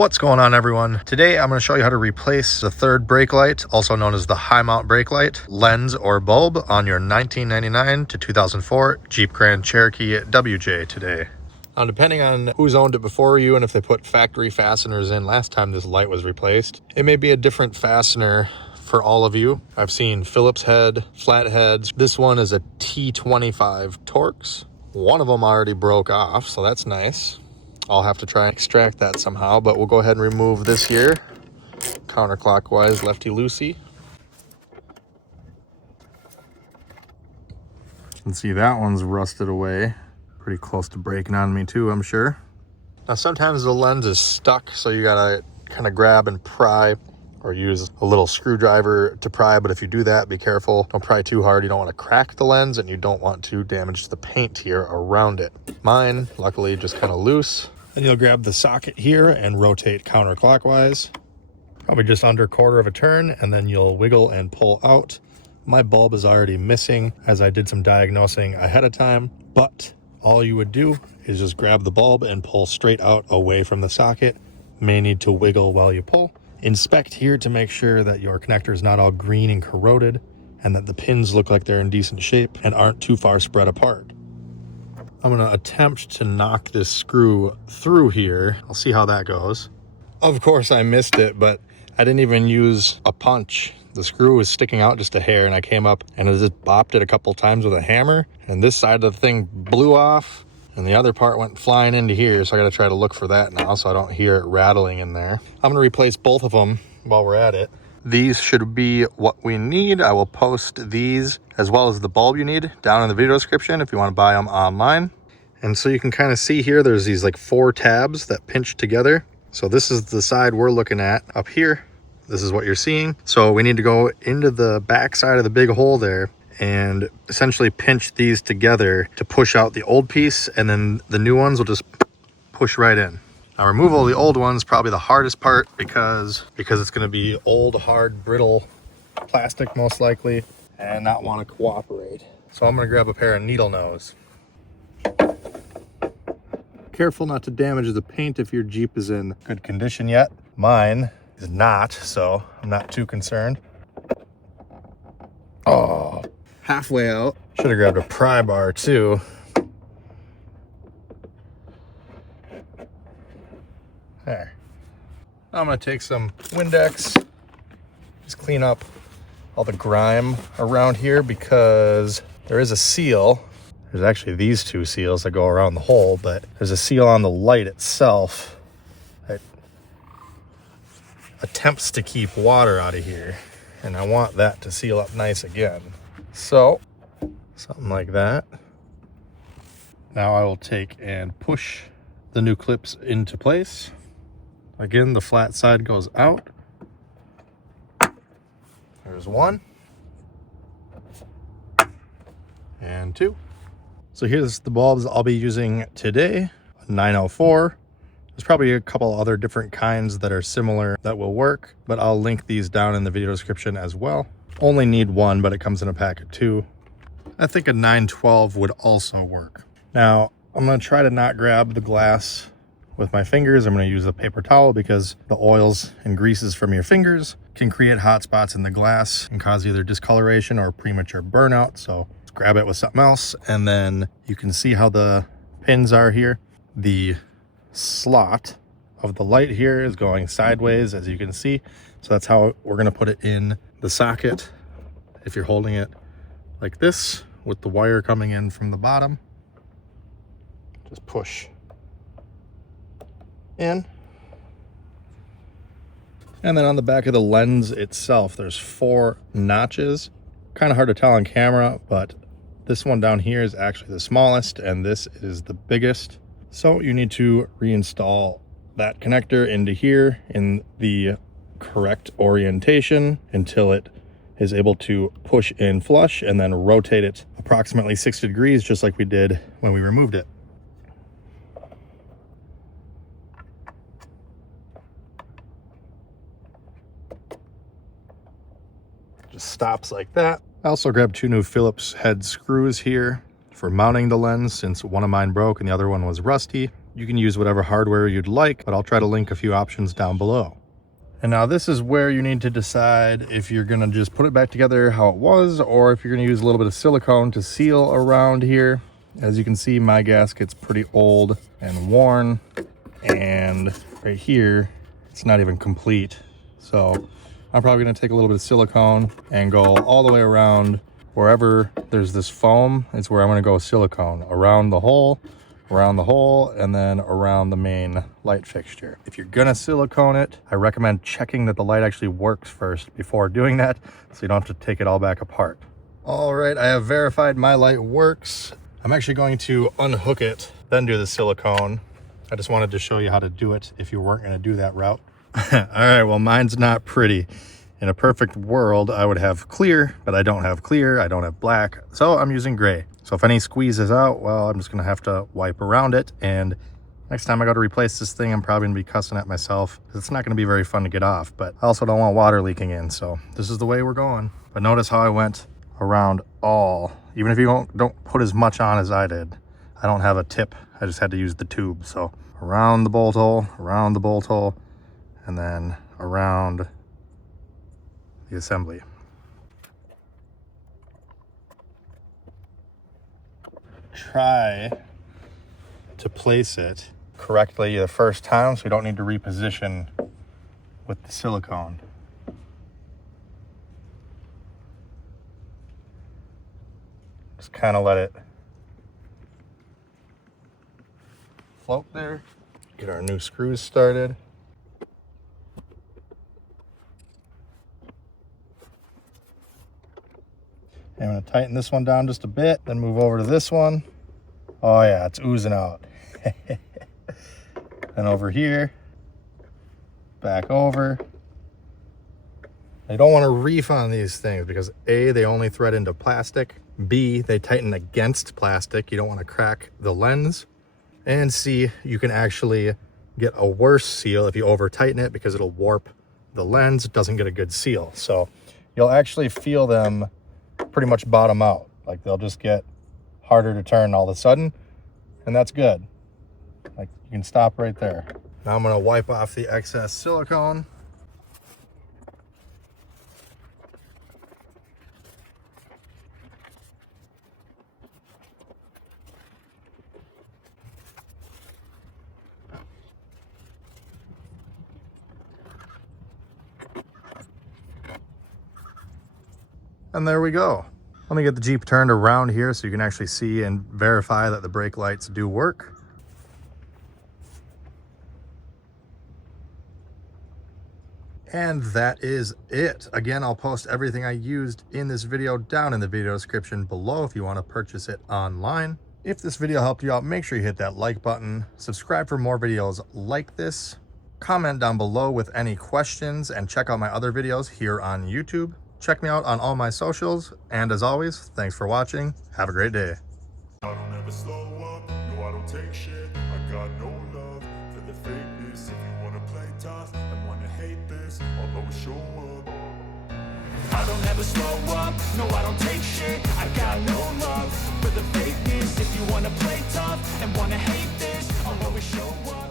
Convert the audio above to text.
What's going on, everyone? Today I'm going to show you how to replace the third brake light, also known as the high mount brake light, lens or bulb on your 1999 to 2004 Jeep Grand Cherokee WJ today. Now, depending on who's owned it before you and if they put factory fasteners in last time this light was replaced, it may be a different fastener for all of you. I've seen Phillips head, flatheads. This one is a T25 Torx. One of them already broke off, so that's nice. I'll have to try and extract that somehow, but we'll go ahead and remove this here. Counterclockwise, lefty-loosey. You can see that one's rusted away. Pretty close to breaking on me too, I'm sure. Now sometimes the lens is stuck, so you gotta kind of grab and pry or use a little screwdriver to pry, but if you do that, be careful. Don't pry too hard. You don't want to crack the lens and you don't want to damage the paint here around it. Mine, luckily, just kind of loose. Then you'll grab the socket here and rotate counterclockwise, probably just under a quarter of a turn, and then you'll wiggle and pull out. My bulb is already missing as I did some diagnosing ahead of time, but all you would do is just grab the bulb and pull straight out away from the socket. May need to wiggle while you pull. Inspect here to make sure that your connector is not all green and corroded and that the pins look like they're in decent shape and aren't too far spread apart. I'm going to attempt to knock this screw through here. I'll see how that goes. Of course I missed it, but I didn't even use a punch. The screw was sticking out just a hair and I came up and I just bopped it a couple times with a hammer and this side of the thing blew off and the other part went flying into here. So I got to try to look for that now so I don't hear it rattling in there. I'm going to replace both of them while we're at it. These should be what we need. I will post these as well as the bulb you need down in the video description if you want to buy them online. And so you can kind of see here, there's these like 4 tabs that pinch together. So this is the side we're looking at up here. This is what you're seeing. So we need to go into the back side of the big hole there and essentially pinch these together to push out the old piece, and then the new ones will just push right in. Now, removal of the old ones is probably the hardest part because it's going to be old, hard, brittle plastic most likely and not want to cooperate. So I'm going to grab a pair of needle nose. Careful not to damage the paint if your Jeep is in good condition yet. Mine is not, so I'm not too concerned. Oh, halfway out. Should have grabbed a pry bar too. There. Now I'm going to take some Windex, just clean up all the grime around here because there is a seal. There's actually these 2 seals that go around the hole, but there's a seal on the light itself that attempts to keep water out of here. And I want that to seal up nice again. So, something like that. Now I will take and push the new clips into place. Again, the flat side goes out. There's 1. And 2. So here's the bulbs I'll be using today. 904. There's probably a couple other different kinds that are similar that will work, but I'll link these down in the video description as well. Only need 1, but it comes in a pack of 2. I think a 912 would also work. Now, I'm going to try to not grab the glass with my fingers. I'm going to use a paper towel because the oils and greases from your fingers can create hot spots in the glass and cause either discoloration or premature burnout. So let's grab it with something else, and then you can see how the pins are here. The slot of the light here is going sideways, as you can see. So that's how we're going to put it in the socket. If you're holding it like this with the wire coming in from the bottom, just push in. And then on the back of the lens itself, there's 4 notches. Kind of hard to tell on camera, but this one down here is actually the smallest and this is the biggest. So you need to reinstall that connector into here in the correct orientation until it is able to push in flush, and then rotate it approximately 60 degrees just like we did when we removed it. Just stops like that. I also grabbed 2 new Phillips head screws here for mounting the lens since one of mine broke and the other one was rusty. You can use whatever hardware you'd like, but I'll try to link a few options down below. And now this is where you need to decide if you're gonna just put it back together how it was, or if you're gonna use a little bit of silicone to seal around here. As you can see, my gasket's pretty old and worn, and right here, it's not even complete. So I'm probably gonna take a little bit of silicone and go all the way around. Wherever there's this foam, it's where I'm gonna go silicone around the hole, and then around the main light fixture. If you're gonna silicone it, I recommend checking that the light actually works first before doing that, so you don't have to take it all back apart. All right, I have verified my light works. I'm actually going to unhook it, then do the silicone. I just wanted to show you how to do it if you weren't gonna do that route. All right, well, mine's not pretty. In a perfect world, I would have clear, but I don't have clear, I don't have black, so I'm using gray. So if any squeezes out, well, I'm just gonna have to wipe around it, and next time I go to replace this thing, I'm probably gonna be cussing at myself, because it's not gonna be very fun to get off, but I also don't want water leaking in, so this is the way we're going. But notice how I went around all, even if you don't put as much on as I did. I don't have a tip, I just had to use the tube. So around the bolt hole, and then around the assembly. Try to place it correctly the first time so we don't need to reposition with the silicone. Just kind of let it float there. Get our new screws started. I'm going to tighten this one down just a bit, then move over to this one. Oh yeah, it's oozing out. Then over here, back over. You don't want to reef on these things because A, they only thread into plastic. B, they tighten against plastic. You don't want to crack the lens. And C, you can actually get a worse seal if you over tighten it because it'll warp the lens. It doesn't get a good seal. So you'll actually feel them pretty much bottom out. Like they'll just get harder to turn all of a sudden, and that's good. Like you can stop right there. Now I'm going to wipe off the excess silicone. And there we go. Let me get the Jeep turned around here so you can actually see and verify that the brake lights do work. And that is it. Again, I'll post everything I used in this video down in the video description below if you want to purchase it online. If this video helped you out, make sure you hit that like button, subscribe for more videos like this, comment down below with any questions, and check out my other videos here on YouTube. Check me out on all my socials, and as always, thanks for watching. Have a great day. I don't ever slow up, no I don't take shit. I got no love for the fakeness. If you wanna play tough and wanna hate this, I'll always show up. I don't ever slow up, no I don't take shit. I got no love for the fakeness. If you wanna play tough and wanna hate this, I'll always show up.